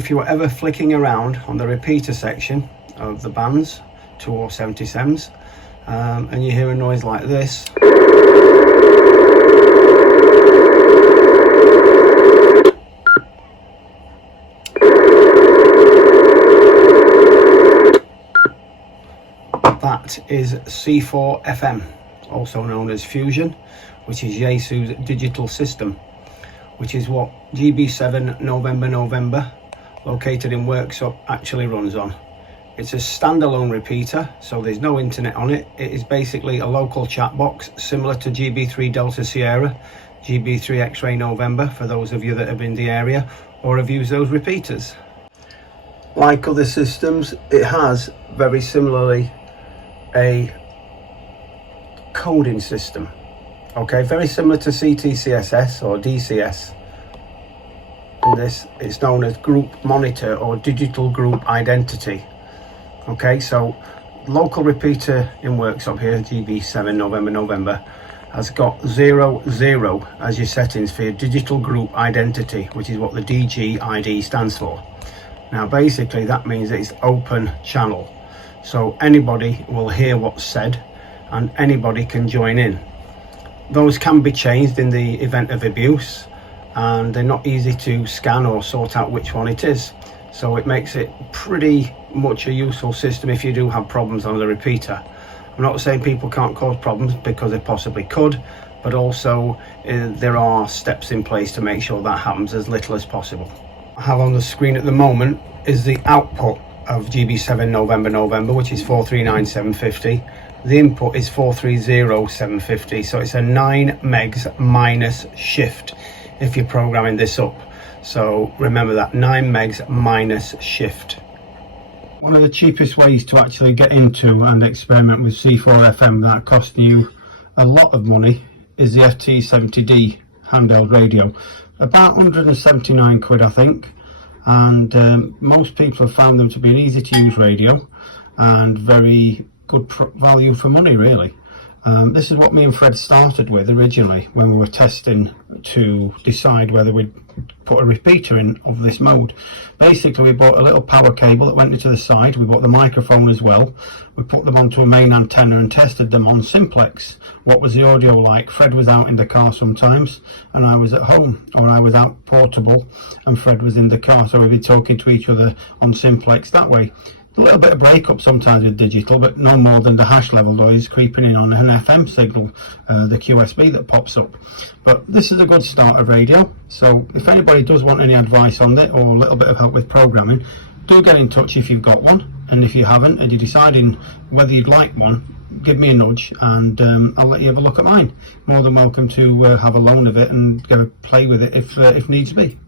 if you were ever flicking around on the repeater section of the bands 2077s and you hear a noise like this, that is C4 FM, also known as Fusion, which is Yaesu's digital system, which is what GB7 November located in Worksop actually runs on. It's a standalone repeater, so there's no internet on it. It is basically a local chat box similar to GB3 Delta Sierra, GB3 X-Ray November, for those of you that have been in the area or have used those repeaters. Like other systems, it has very similarly a coding system, okay, very similar to CTCSS or DCS. In this, it's known as group monitor or digital group identity. Okay, so local repeater in Worksop here, GB7 November, has got 00 as your settings for your digital group identity, which is what the DG ID stands for. Now basically that means it's open channel, so anybody will hear what's said and anybody can join in. Those can be changed in the event of abuse, and they're not easy to scan or sort out which one it is, so it makes it pretty much a useful system if you do have problems on the repeater. I'm not saying people can't cause problems, because they possibly could, but also there are steps in place to make sure that happens as little as possible. I have on the screen at the moment is the output of GB7 November, which is 439750. The input is 430750, so it's a 9 megs minus shift if you're programming this up. So remember that, 9 megs minus shift. One of the cheapest ways to actually get into and experiment with C4 FM without costing you a lot of money is the FT70D handheld radio. About 179 quid, I think, and most people have found them to be an easy to use radio and very good value for money, really. This is what me and Fred started with originally when we were testing to decide whether we'd put a repeater in of this mode. Basically, we bought a little power cable that went into the side, we bought the microphone as well, we put them onto a main antenna and tested them on simplex. What was the audio like? Fred was out in the car sometimes and I was at home, or I was out portable and Fred was in the car, so we'd be talking to each other on simplex that way. A little bit of breakup sometimes with digital, but no more than the hash level noise creeping in on an FM signal, the QSB that pops up. But this is a good starter radio, so if anybody does want any advice on it or a little bit of help with programming, do get in touch if you've got one, and if you haven't and you're deciding whether you'd like one, give me a nudge and I'll let you have a look at mine. More than welcome to have a loan of it and go play with it if needs be.